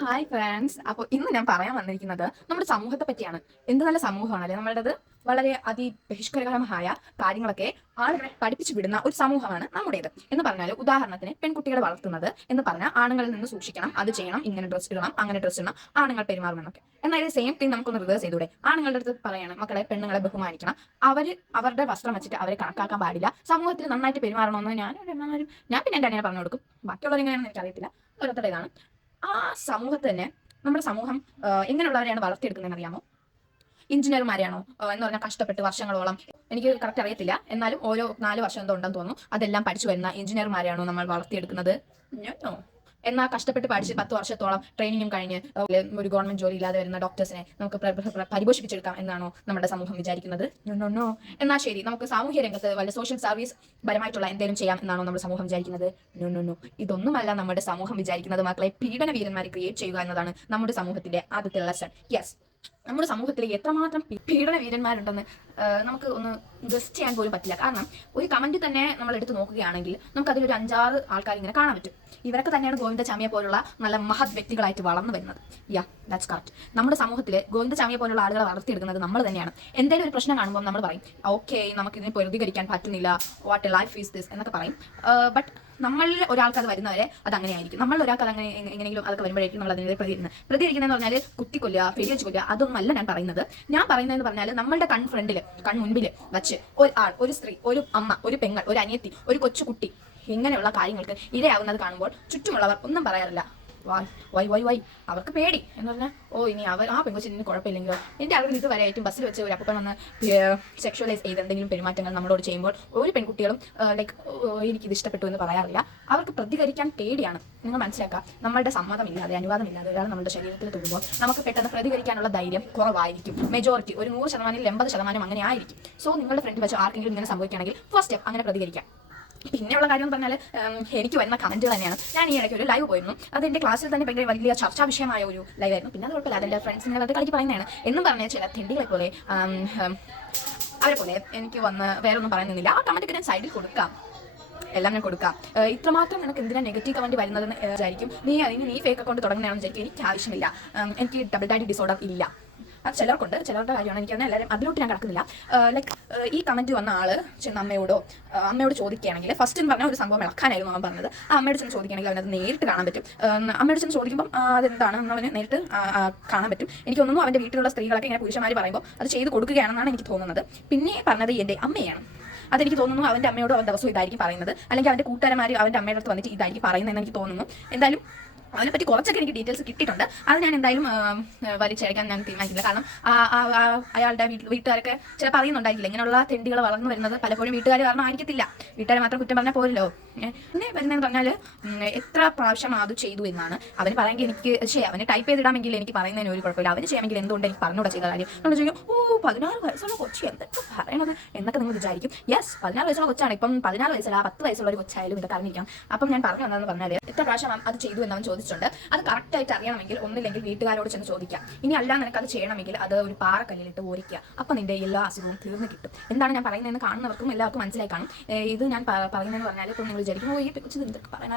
Hi friends. അപ്പോൾ ഇന്ന് ഞാൻ പറയാൻ വന്നിരിക്കുന്നത് നമ്മുടെ സമൂഹത്തെ പറ്റിയാണ്. എന്ത് നല്ല സമൂഹമാണല്ലേ നമ്മുടേത്. വളരെ അതിബഹിഷ്കരമായ കാര്യങ്ങളൊക്കെ ആളുകളെ പഠിപ്പിച്ചു വിടുന്ന ഒരു സമൂഹമാണ് നമ്മുടേത് എന്ന് പറഞ്ഞാൽ, ഉദാഹരണത്തിന് പെൺകുട്ടികളെ വളർത്തുന്നത് എന്ന് പറഞ്ഞാൽ ആണുങ്ങളിൽ നിന്ന് സൂക്ഷിക്കണം, അത് ചെയ്യണം, ഇങ്ങനെ ഡ്രസ് ഇടണം, അങ്ങനെ ഡ്രസ് ഇടണം, ആണുങ്ങൾ പെരുമാറണമെന്നൊക്കെ. എന്നാൽ ഇത് സെയിം തിങ് നമുക്കൊന്ന് റിവേഴ്സ് ചെയ്തൂടെ? ആണുങ്ങളുടെ അടുത്ത് പറയണം, മക്കളെ പെണ്ണുങ്ങളെ ബഹുമാനിക്കണം, അവരുടെ വസ്ത്രം വെച്ചിട്ട് അവരെ കണക്കാക്കാൻ പാടില്ല, സമൂഹത്തിൽ നന്നായിട്ട് പെരുമാറണമെന്ന് ഞാൻ പിന്നെ എൻ്റെ അനിയനെ പറഞ്ഞു കൊടുക്കും. ബാക്കിയുള്ളവരെങ്ങനെയാണെന്ന് എനിക്കറിയത്തില്ല, ഓരോരുത്തരുടേതാണ്. ആ സമൂഹത്ത് തന്നെ നമ്മുടെ സമൂഹം എങ്ങനെയുള്ളവരെയാണ് വളർത്തിയെടുക്കുന്നതെന്ന് അറിയാമോ? എഞ്ചിനീയർമാരെയാണോ എന്ന് പറഞ്ഞാൽ കഷ്ടപ്പെട്ട് വർഷങ്ങളോളം, എനിക്ക് കറക്റ്റ് അറിയത്തില്ല, എന്നാലും ഓരോ 4 വർഷം എന്തോ ഉണ്ടെന്ന് തോന്നുന്നു, അതെല്ലാം പഠിച്ചു വരുന്ന എഞ്ചിനീയർമാരെയാണോ നമ്മൾ വളർത്തിയെടുക്കുന്നത്? No. എന്നാൽ കഷ്ടപ്പെട്ട് പഠിച്ച് 10 വർഷത്തോളം ട്രെയിനിങ്ങും കഴിഞ്ഞ് ഒരു ഗവൺമെന്റ് ജോലി ഇല്ലാതെ വരുന്ന ഡോക്ടേഴ്സിനെ നമുക്ക് പരിപോഷിപ്പിച്ചെടുക്കാം എന്നാണോ നമ്മുടെ സമൂഹം വിചാരിക്കുന്നത്? നോ. എന്നാൽ ശരി, നമുക്ക് സാമൂഹ്യ രംഗത്ത് വല്ല സോഷ്യൽ സർവീസ് പരമായിട്ടുള്ള എന്തെങ്കിലും ചെയ്യാം എന്നാണോ നമ്മുടെ സമൂഹം വിചാരിക്കുന്നത്? നോ. ഇതൊന്നുമല്ല നമ്മുടെ സമൂഹം വിചാരിക്കുന്നത്. മക്കളെ പീഡന വീരന്മാരെ ക്രിയേറ്റ് ചെയ്യുക എന്നതാണ് നമ്മുടെ സമൂഹത്തിന്റെ ആദ്യത്തെ ലെസൺ. യെസ്, നമ്മുടെ സമൂഹത്തിൽ എത്രമാത്രം പീഡന വീരന്മാരുണ്ടെന്ന് നമുക്ക് ഒന്ന് ഗസ്റ്റ് ചെയ്യാൻ പോലും പറ്റില്ല. കാരണം ഒരു കമന്റ് തന്നെ നമ്മൾ എടുത്ത് നോക്കുകയാണെങ്കിൽ നമുക്ക് അതിലൊരു 5-6 ആൾക്കാർ ഇങ്ങനെ കാണാൻ പറ്റും. ഇവരൊക്കെ തന്നെയാണ് ഗോവിന്ദചാമിയെ പോലുള്ള നല്ല മഹത് വ്യക്തികളായിട്ട് വളർന്നു വരുന്നത്. That's correct. നമ്മുടെ സമൂഹത്തിൽ ഗോവിന്ദചാമിയെ പോലുള്ള ആളുകളെ വളർത്തിയെടുക്കുന്നത് നമ്മൾ തന്നെയാണ്. എന്തെങ്കിലും ഒരു പ്രശ്നം കാണുമ്പോൾ നമ്മൾ പറയും, ഓക്കെ നമുക്ക് ഇതിനെ പ്രതികരിക്കാൻ പറ്റുന്നില്ല, what A life is this എന്നൊക്കെ പറയും. ബട്ട് നമ്മളിൽ ഒരാൾക്ക് അത് വരുന്നവരെ അത് അങ്ങനെയായിരിക്കും. നമ്മളിൽ ഒരാൾക്ക് അത് അങ്ങനെ എങ്ങനെയെങ്കിലും അതൊക്കെ വരുമ്പോഴേക്കും നമ്മൾ അതിനെ പ്രതികരിക്കുന്നതെന്ന് പറഞ്ഞാൽ കുത്തിക്കൊല്ലുക, ഫെരിയച്ച് കൊല്ലുക, അതൊന്നുമല്ല ഞാൻ പറയുന്നത്. ഞാൻ പറയുന്നതെന്ന് പറഞ്ഞാൽ നമ്മളുടെ കൺമുൻപിൽ വച്ച് ഒരു സ്ത്രീ, ഒരു അമ്മ, ഒരു പെങ്ങൾ, ഒരു അനിയത്തി, ഒരു കൊച്ചുകുട്ടി ഇങ്ങനെയുള്ള കാര്യങ്ങൾക്ക് ഇരയാവുന്നത് കാണുമ്പോൾ ചുറ്റുമുള്ളവർ ഒന്നും പറയാറില്ല. വൈ അവർക്ക് പേടി എന്ന് പറഞ്ഞാൽ, ഇനി ആ പെൺകൊച്ചിന് കുഴപ്പമില്ലെങ്കിലോ. എൻ്റെ അറിവിൽ ഇതുവരെ ഏറ്റവും ബസ്സിൽ വെച്ച് ഒരു അപ്പൻ വന്ന് സെക്ഷുവലൈസ് ചെയ്ത് എന്തെങ്കിലും പെരുമാറ്റങ്ങൾ നമ്മളോട് ചെയ്യുമ്പോൾ ഒരു പെൺകുട്ടികളും ലൈക്ക് എനിക്കിത് ഇഷ്ടപ്പെട്ടു എന്ന് പറയാറില്ല. അവർക്ക് പ്രതികരിക്കാൻ പേടിയാണ്. നിങ്ങൾ മനസ്സിലാക്കുക, നമ്മളുടെ സമ്മതമില്ലാതെ, അനുവാദമില്ലാതെ ഒരാൾ നമ്മുടെ ശരീരത്തിൽ തൊടുമ്പോൾ നമുക്ക് പെട്ടെന്ന് പ്രതികരിക്കാനുള്ള ധൈര്യം കുറവായിരിക്കും. മെജോറിറ്റി ഒരു 100%-ൽ 80% അങ്ങനെ ആയിരിക്കും. സോ നിങ്ങളുടെ ഫ്രണ്ട് വെച്ച് ആർക്കെങ്കിലും ഇങ്ങനെ സംഭവിക്കുകയാണെങ്കിൽ ഫസ്റ്റ് സ്റ്റെപ്പ് അങ്ങനെ പ്രതികരിക്കാം. പിന്നെയുള്ള കാര്യം എന്ന് പറഞ്ഞാൽ, എനിക്ക് വരുന്ന കമന്റുകൾ തന്നെയാണ്. ഞാൻ ഈ ഇടയ്ക്ക് ഒരു ലൈവ് പോയിരുന്നു. അത് എൻ്റെ ക്ലാസ്സിൽ തന്നെ ഭയങ്കര വലിയ ചർച്ചാ വിഷയമായ ഒരു ലൈവായിരുന്നു. പിന്നെ അത് കുഴപ്പമില്ല, അതെൻ്റെ ഫ്രണ്ട്സിനെ അത് കളിക്ക് പറയുന്നതാണ് എന്നും പറഞ്ഞാൽ ചില തെണ്ടികളെ പോലെ അവരെ പോലെ എനിക്ക് വന്ന് വേറെ ഒന്നും പറയുന്നില്ല. ആ കമന്റൊക്കെ ഞാൻ സൈഡിൽ കൊടുക്കാം, എല്ലാം ഞാൻ കൊടുക്കാം. ഇത്രമാത്രം നിനക്ക് എന്തിനാ നെഗറ്റീവ് കമന്റ് വരുന്നതെന്ന് വിചാരിക്കും. നീ ഫേക്ക് അക്കൗണ്ട് തുടങ്ങുന്നതാണെന്ന് വിചാരിക്കും. എനിക്ക് ആവശ്യമില്ല. എനിക്ക് ഡബിൾ ഡാഡി ഡിസോർഡർ ഇല്ല. അത് ചിലരുടെ കാര്യമാണ്. എനിക്ക് എല്ലാവരും അതിലോട്ട് ഞാൻ കിടക്കുന്നില്ല. ലൈക്ക് ഈ കമന്റ് വന്ന ആള് ചെന്ന് അമ്മയോട് ചോദിക്കുകയാണെങ്കിൽ, ഫസ്റ്റ് എന്ന് പറഞ്ഞാൽ ഒരു സംഭവം ഇളക്കാനായിരുന്നു അവൻ പറഞ്ഞത്. ആ അമ്മയോട് ചെന്ന് ചോദിക്കുകയാണെങ്കിൽ അവനത് നേരിട്ട് കാണാൻ പറ്റും. അമ്മയോട് ചെന്ന് ചോദിക്കുമ്പോൾ അതെന്താണെന്ന് അവന് നേരിട്ട് കാണാൻ പറ്റും. എനിക്ക് തോന്നുന്നു അവൻ്റെ വീട്ടിലുള്ള സ്ത്രീകളൊക്കെ ഇങ്ങനെ പുരുഷന്മാർ പറയുമ്പോൾ അത് ചെയ്ത് കൊടുക്കുകയാണെന്നാണ് എനിക്ക് തോന്നുന്നത്. പിന്നെ പറഞ്ഞത് എൻ്റെ അമ്മയാണ്. അതെനിക്ക് തോന്നുന്നു അവൻ്റെ അമ്മയോട് അവൻ ദിവസവും ഇതായിരിക്കും പറയുന്നത്, അല്ലെങ്കിൽ അവൻ്റെ കൂട്ടുകാരന്മാർ അവൻ്റെ അമ്മയുടെ അടുത്ത് വന്നിട്ട് ഇതായിരിക്കും പറയുന്നതെന്ന് എനിക്ക് തോന്നുന്നു. എന്തായാലും അതിനെപ്പറ്റി കുറച്ചൊക്കെ എനിക്ക് ഡീറ്റെയിൽസ് കിട്ടിയിട്ടുണ്ട്. അത് ഞാൻ എന്തായാലും വലിച്ചയക്കാൻ ഞാൻ തീരുമാനിക്കില്ല. കാരണം അയാളുടെ വീട്ടുകാരൊക്കെ ചിലപ്പോൾ അറിയുന്നുണ്ടായിരിക്കില്ല. ഇങ്ങനെയുള്ള തെണ്ടികൾ വളർന്നു വരുന്നത് പലപ്പോഴും വീട്ടുകാർ കാരണം ആയിരിക്കത്തില്ല. വീട്ടുകാരെ മാത്രം കുറ്റം പറഞ്ഞാൽ പോരല്ലോ. പിന്നെ വരുന്നതെന്ന് പറഞ്ഞാൽ, എത്ര പ്രാവശ്യം അത് ചെയ്തു എന്നാണ് അവന് പറയാമെങ്കിൽ എനിക്ക് ചെയ്യാം. അവന് ടൈപ്പ് ചെയ്തിടാമെങ്കിൽ എനിക്ക് പറയുന്നതിന് ഒരു കുഴപ്പമില്ല. അവന് ചെയ്യാമെങ്കിൽ എന്തുകൊണ്ട് എനിക്ക് പറഞ്ഞുകൂടെ ചെയ്ത കാര്യം നമ്മൾ ചോദിക്കും, 14 വയസ്സുള്ള കൊച്ചി എന്തൊക്കെ പറയണത് എന്നൊക്കെ നിങ്ങൾ വിചാരിക്കും. യെസ്, 14 വയസ്സുള്ള കൊച്ചാണ്. ഇപ്പം 14 വയസ്സല്ല, 10 വയസ്സുള്ള ഒരു കൊച്ചായാലും ഇതൊക്കെ അറിഞ്ഞിരിക്കണം. അപ്പം ഞാൻ പറഞ്ഞു വന്നതെന്ന് പറഞ്ഞാൽ, എത്ര പ്രാവശ്യം അത് ചെയ്തു എന്നവൻ ചോദിച്ചിട്ടുണ്ട്. അത് കറക്റ്റായിട്ട് അറിയണമെങ്കിൽ ഒന്നില്ലെങ്കിൽ വീട്ടുകാരോട് ചെന്ന് ചോദിക്കാം. ഇനി അല്ല നിനക്ക് അത് ചെയ്യണമെങ്കിൽ അത് ഒരു പാറക്കല്ലിലിട്ട് ഓരിക്കുക. അപ്പം നിന്റെ എല്ലാ അസുഖവും തീർന്ന് കിട്ടും. എന്താണ് ഞാൻ പറയുന്നതെന്ന് കാണുന്നവർക്കും എല്ലാവർക്കും മനസ്സിലായി കാണും. ഇത് ഞാൻ പറയുന്നതെന്ന് പറഞ്ഞാൽ, ഇപ്പം നിങ്ങൾ വിചാരിക്കും, ഈ കൊച്ചു എന്തൊക്കെ പറയണ,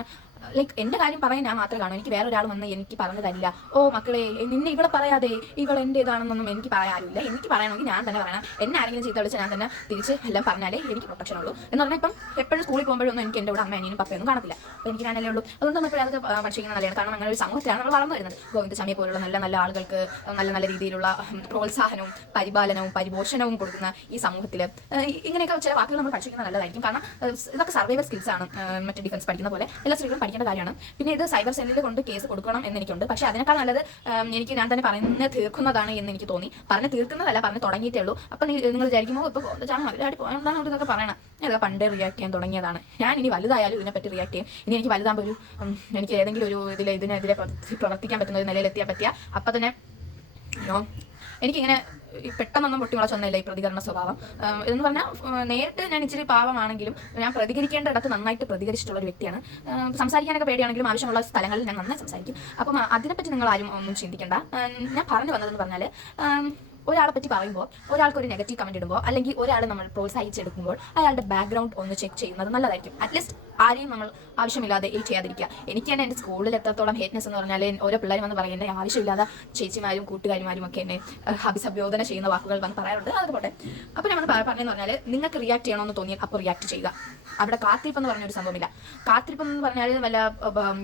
ലൈക്ക് എൻ്റെ കാര്യം പറയാൻ ഞാൻ മാത്രമേ കാണൂ. എനിക്ക് വേറൊരാൾ വന്ന് എനിക്ക് പറഞ്ഞു തരില്ല. മക്കളെ നിന്നെ ഇവിടെ പറയാതെ ഇവൾ എൻ്റേതാണെന്നൊന്നും എനിക്ക് പറയാനില്ല. എനിക്ക് പറയണമെങ്കിൽ ഞാൻ തന്നെ പറയണം. എന്നെ ആരെങ്കിലും ചീത്ത വിളിച്ച് ഞാൻ തന്നെ തിരിച്ച് എല്ലാം പറഞ്ഞാലേ എനിക്ക് പ്രൊട്ടക്ഷൻ ഉള്ളൂ. എന്ന് പറഞ്ഞാൽ ഇപ്പം എപ്പോഴും സ്കൂളിൽ പോകുമ്പോഴൊന്നും എനിക്ക് എൻ്റെ കൂടെ അമ്മ അനിയനും പപ്പയൊന്നും കാണത്തില്ല. അപ്പോൾ എനിക്ക് ഞാനല്ലേ ഉള്ളൂ. അതുകൊണ്ട് നമ്മൾ അതൊക്കെ പഠിച്ചിരിക്കുന്നത് നല്ലതാണ്. കാരണം അങ്ങനെ ഒരു സമൂഹത്തിലാണ് നമ്മൾ വളർന്നു വരുന്നത്. ഗോവിന്ദചാമിയെ പോലുള്ള നല്ല നല്ല ആളുകൾക്ക് നല്ല രീതിയിലുള്ള പ്രോത്സാഹനവും പരിപാലനവും പരിപോഷണവും കൊടുക്കുന്ന ഈ സമൂഹത്തിൽ ഇങ്ങനെയൊക്കെ ചില വാക്കുകൾ നമ്മൾ പഠിച്ചിരിക്കുന്നത് നല്ലതായിരിക്കും. കാരണം ഇതൊക്കെ സർവൈവൽ സ്കിൽസ് ആണ്. മറ്റു ഡിഫൻസ് പഠിക്കുന്ന പോലെ എല്ലാ സ്ത്രീകളും പഠിക്കേണ്ട കാര്യമാണ്. പിന്നെ ഇത് സൈബർ സെല്ലിൽ കൊണ്ട് കേസ് കൊടുക്കണം എന്ന് എനിക്കുണ്ട്. പക്ഷേ അതിനേക്കാൾ നല്ലത് എനിക്ക് ഞാൻ തന്നെ പറഞ്ഞ് തീർക്കുന്നതാണ് എന്ന് എനിക്ക് തോന്നി. പറഞ്ഞ് തീർക്കുന്നതല്ല, പറഞ്ഞ് തുടങ്ങിയിട്ടേ ഉള്ളൂ. അപ്പം നിങ്ങൾ വിചാരിക്കുമ്പോൾ ഇപ്പോൾ ഗോവിന്ദചാമി നല്ലതായിട്ട് പോയെന്താണ് ഇതൊക്കെ പറയണം. ഇതൊക്കെ പണ്ടേ റിയാക്ട് ചെയ്യാൻ തുടങ്ങിയതാണ്. ഞാൻ ഇനി വലുതായാലും ഇതിനെപ്പറ്റി റിയാക്ട് ചെയ്യും. ഇനി എനിക്ക് വലുതാകുമ്പോൾ എനിക്ക് ഏതെങ്കിലും ഒരു ഇതിനെതിരെ പ്രവർത്തിക്കാൻ പറ്റുന്ന ഒരു നിലയിലെത്തിയാൽ പറ്റിയ അപ്പം തന്നെ എനിക്കിങ്ങനെ പെട്ടെന്നൊന്നും പൊട്ടിമുളച്ചൊന്നുമില്ല ഈ പ്രതികരണ സ്വഭാവം എന്ന് പറഞ്ഞാൽ. നേരിട്ട് ഞാൻ ഇച്ചിരി പാവമാണെങ്കിലും ഞാൻ പ്രതികരിക്കേണ്ട ഇടത്ത് നന്നായിട്ട് പ്രതികരിച്ചിട്ടുള്ള ഒരു വ്യക്തിയാണ്. സംസാരിക്കാനൊക്കെ പേടിയാണെങ്കിലും ആവശ്യമുള്ള സ്ഥലങ്ങളിൽ ഞാൻ നന്നായി സംസാരിക്കും. അപ്പം അതിനെപ്പറ്റി നിങ്ങൾ ആരും ഒന്നും ചിന്തിക്കേണ്ട. ഞാൻ പറഞ്ഞു വന്നതെന്ന് പറഞ്ഞാൽ, ഒരാളെ പറ്റി പറയുമ്പോൾ, ഒരാൾക്ക് ഒരു നെഗറ്റീവ് കമന്റ് ഇടുമ്പോൾ, അല്ലെങ്കിൽ ഒരാളെ നമ്മൾ പ്രോത്സാഹിച്ചെടുക്കുമ്പോൾ അയാളുടെ ബാക്ക്ഗ്രൗണ്ട് ഒന്ന് ചെക്ക് ചെയ്യുന്നത് നല്ലതായിരിക്കും. അറ്റ്ലീസ്റ്റ് ആരെയും നമ്മൾ ആവശ്യമില്ലാതെ ഹേറ്റ് ചെയ്യാതിരിക്കുക. എനിക്ക് തന്നെ എൻ്റെ സ്കൂളിൽ എത്രത്തോളം ഹേറ്റ്നെസ് എന്ന് പറഞ്ഞാൽ ഓരോ പിള്ളേരും വന്ന് പറയും, എന്നെ ആവശ്യമില്ലാതെ ചേച്ചിമാരും കൂട്ടുകാരിമാരും ഒക്കെ എന്നെ അഭിസംബോധന ചെയ്യുന്ന വാക്കുകൾ വന്ന് പറയാറുണ്ട്. അതുപോലെ അപ്പോൾ ഞാൻ പറഞ്ഞതെന്ന് പറഞ്ഞാൽ നിങ്ങൾക്ക് റിയാക്ട് ചെയ്യണമെന്ന് തോന്നിയാൽ അപ്പോൾ റിയാക്ട് ചെയ്യുക. അവിടെ കാത്തിരിപ്പ് എന്ന് പറഞ്ഞൊരു സംഭവമില്ല. കാത്തിരിപ്പ് എന്ന് പറഞ്ഞാൽ വല്ല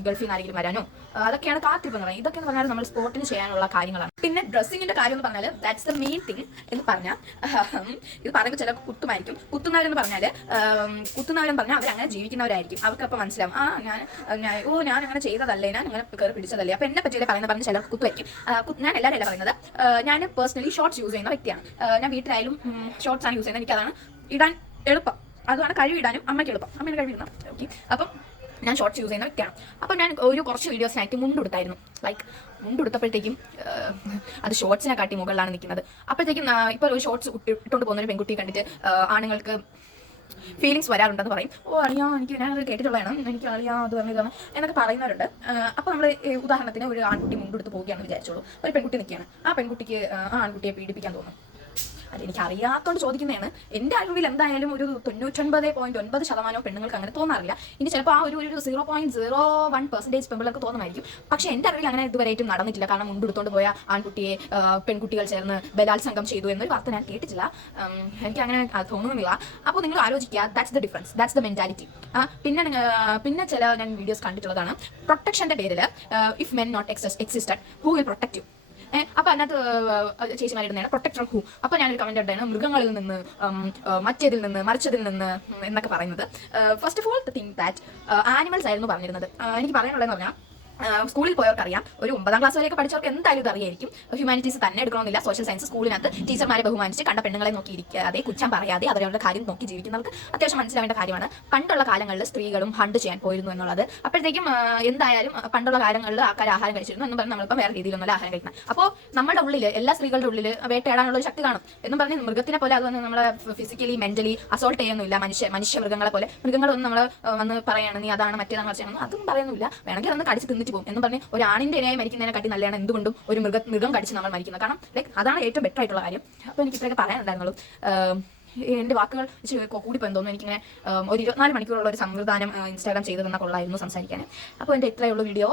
ഗൾഫിൽ നിന്ന് ആരെങ്കിലും വരാനോ അതൊക്കെയാണ് കാത്തിരിപ്പ് എന്ന് പറയുന്നത്. ഇതൊക്കെ എന്ന് പറഞ്ഞാൽ നമ്മൾ സ്പോർട്ടിന് ചെയ്യാനുള്ള കാര്യങ്ങളാണ്. പിന്നെ ഡ്രസ്സിങ്ങിന്റെ കാര്യം എന്ന് പറഞ്ഞാൽ ദാറ്റ്സ് ദ മെയിൻ തിങ് എന്ന് പറഞ്ഞാൽ ഇത് പറയുമ്പോൾ ചില കുത്തുമായിരിക്കും. കുത്തുന്നവരെന്ന് പറഞ്ഞാൽ അവർ അങ്ങനെ ജീവിക്കുന്നവരായിരിക്കും. അവർക്കപ്പോൾ മനസ്സിലാവും, ഞാൻ അങ്ങനെ ചെയ്തതല്ലേ, ഞാൻ അങ്ങനെ കയറി പിടിച്ചതല്ലേ. അപ്പോൾ എന്നെ പറ്റിയില്ലേ പറഞ്ഞ ചിലർ കുത്തുമായിരിക്കും. ഞാൻ എല്ലാവരും അല്ല പറയുന്നത്. ഞാൻ പേഴ്സണലി ഷോർട്സ് യൂസ് ചെയ്യുന്ന വ്യക്തിയാണ്. ഞാൻ വീട്ടിലായാലും ഷോർട്സ് ആണ് യൂസ് ചെയ്യുന്നത്. എനിക്കതാണ് ഇടാൻ എളുപ്പം, അതുമാണ് കഴിവിടാനും അമ്മയ്ക്ക് എളുപ്പം. അമ്മേനെ കഴിവിടണം. ഓക്കെ, അപ്പം ഞാൻ ഷോർട്സ് യൂസ് ചെയ്യുന്ന വ്യക്തിയാണ്. അപ്പം ഞാൻ കുറച്ച് വീഡിയോസിനായിട്ട് മുണ്ടെടുത്തായിരുന്നു. ലൈക്ക് മുണ്ടെടുത്തപ്പോഴത്തേക്കും അത് ഷോർട്സിനെ കാട്ടി മുകളിലാണ് നിൽക്കുന്നത്. അപ്പോഴത്തേക്കും ഇപ്പോൾ ഒരു ഷോർട്സ് ഇട്ടുകൊണ്ട് പോകുന്ന ഒരു പെൺകുട്ടിയെ കണ്ടിട്ട് ആണുങ്ങൾക്ക് ഫീലിങ്സ് വരാറുണ്ടെന്ന് പറയും. അളിയാ, ഞാനത് കേട്ടിട്ടുള്ളതാണ്, എനിക്ക് അളിയാ അത് പറഞ്ഞതാണ് എന്നൊക്കെ പറയുന്നവരുണ്ട്. അപ്പോൾ നമ്മൾ ഉദാഹരണത്തിന് ഒരു ആൺകുട്ടി മുണ്ടെടുത്ത് പോവുകയാണെന്ന് വിചാരിച്ചോളൂ. ഒരു പെൺകുട്ടി നിൽക്കുകയാണ്. ആ പെൺകുട്ടിക്ക് ആ ആൺകുട്ടിയെ പീഡിപ്പിക്കാൻ തോന്നും. അതെനിക്ക് അറിയാത്തതുകൊണ്ട് ചോദിക്കുന്നതാണ്. എൻ്റെ അറിവിൽ എന്തായാലും ഒരു 99.9% പെണ്ണുങ്ങൾക്ക് അങ്ങനെ തോന്നാറില്ല. ഇനി ചിലപ്പോൾ ആ ഒരു 0.01% പെൺപിള്ളേർക്ക് തോന്നുമായിരിക്കും. പക്ഷേ എൻ്റെ അറിവിൽ അങ്ങനെ ഇതുവരെയായിട്ടും നടന്നിട്ടില്ല. കാരണം മുണ്ടെടുത്തോണ്ട് പോയ ആൺകുട്ടിയെ പെൺകുട്ടികൾ ചേർന്ന് ബലാത്സംഗം ചെയ്തു എന്നൊരു വാർത്ത ഞാൻ കേട്ടിട്ടില്ല. എനിക്ക് അങ്ങനെ തോന്നുന്നില്ല. അപ്പോൾ നിങ്ങൾ ആലോചിക്കുക, that's the difference, that's the mentality. പിന്നെ ചില ഞാൻ വീഡിയോസ് കണ്ടിട്ടുള്ളതാണ്. പ്രൊട്ടക്ഷൻ്റെ പേരിൽ if men not existed who will protect you. അപ്പൊ അതിനകത്ത് ചേച്ചിമാരിടുന്നതാണ് പ്രൊട്ടക്ട് ഫ്രം ഹൂ. അപ്പൊ ഞാനൊരു കമന്റ് ഉണ്ടായിരുന്നു, മൃഗങ്ങളിൽ നിന്ന്, മറ്റേതിൽ നിന്ന്, മറിച്ചതിൽ നിന്ന് എന്നൊക്കെ പറയുന്നത്. First of all the think that animals ആയിരുന്നു പറഞ്ഞിരുന്നത്. എനിക്ക് പറയാനുള്ളതെന്ന് പറഞ്ഞാൽ സ്കൂളിൽ പോയവർക്കറിയാം, ഒരു 9ാം ക്ലാസ് വരെയൊക്കെ പഠിച്ചവർക്ക് എന്തായാലും ഇത് അറിയായിരിക്കും. ഹ്യൂമാനിറ്റീസ് തന്നെ എടുക്കണമെന്നില്ല. സോഷ്യൽ സയൻസ് സ്കൂളിനകത്ത് ടീച്ചർമാരെ ബഹുമാനിച്ച് കണ്ട പെണ്ണുങ്ങളെ നോക്കിയിരിക്കാതെ കുറ്റം പറയാതെ അവരവരുടെ കാര്യം നോക്കി ജീവിക്കുന്നവർക്ക് അത്യാവശ്യം മനസ്സിലാവേണ്ട കാര്യമാണ്. പണ്ടുള്ള കാലങ്ങളിൽ സ്ത്രീകളും ഹണ്ട് ചെയ്യാൻ പോയിരുന്നു എന്നുള്ളത്. അപ്പോഴത്തേക്കും എന്തായാലും പണ്ടുള്ള കാലങ്ങളിൽ ആൾക്കാർ ആഹാരം കഴിച്ചിരുന്നു എന്ന് പറഞ്ഞ് നമ്മളിപ്പോൾ വേറെ രീതിയിലൊന്നുമല്ല ആഹാരം കഴിക്കുന്നത്. അപ്പോൾ നമ്മുടെ ഉള്ളിൽ, എല്ലാ സ്ത്രീകളുടെ ഉള്ളിൽ വേട്ടയാടാനുള്ള ഒരു ശക്തി കാണും എന്ന് പറഞ്ഞ് മൃഗത്തിനെ പോലെ അതൊന്നും നമ്മളെ ഫിസിക്കലി മെന്റലി അസോൾട്ട് ചെയ്യുന്നില്ല. മനുഷ്യ മൃഗങ്ങളെ പോലെ മൃഗങ്ങളൊന്നും നമ്മൾ വന്ന് പറയണം നീ അതാണ് മറ്റേതാണ് മറിച്ചാണെന്നും അതൊന്നും പറയുന്നില്ല. വേണമെങ്കിൽ അതൊന്ന് കടിച്ച് തിന്നിട്ട് പോകും എന്ന് പറഞ്ഞ് ഒരു ആണിന്റെ ഇരയായി മരിക്കുന്നതിനെ കാട്ടി നല്ലതാണ് എന്തുകൊണ്ടും ഒരു മൃഗം കടിച്ച് നമ്മൾ മരിക്കുന്നത്. കാരണം ലൈക്ക് അതാണ് ഏറ്റവും ബെറ്റർ ആയിട്ടുള്ള കാര്യം. അപ്പോൾ എനിക്ക് ഇത്രയൊക്കെ പറയാനുണ്ടായിരുന്നുള്ളൂ. എൻ്റെ വാക്കുകൾ കൂടിപ്പോയി തോന്നുന്നു. എനിക്കിങ്ങനെ ഒരു 24 മണിക്കൂറുള്ള ഒരു സംവിധാനം ഇൻസ്റ്റാഗ്രാം ചെയ്തു തന്നാൽ കൊള്ളായിരുന്നു സംസാരിക്കാൻ. അപ്പോൾ എൻ്റെ ഇത്രയുള്ള വീഡിയോ.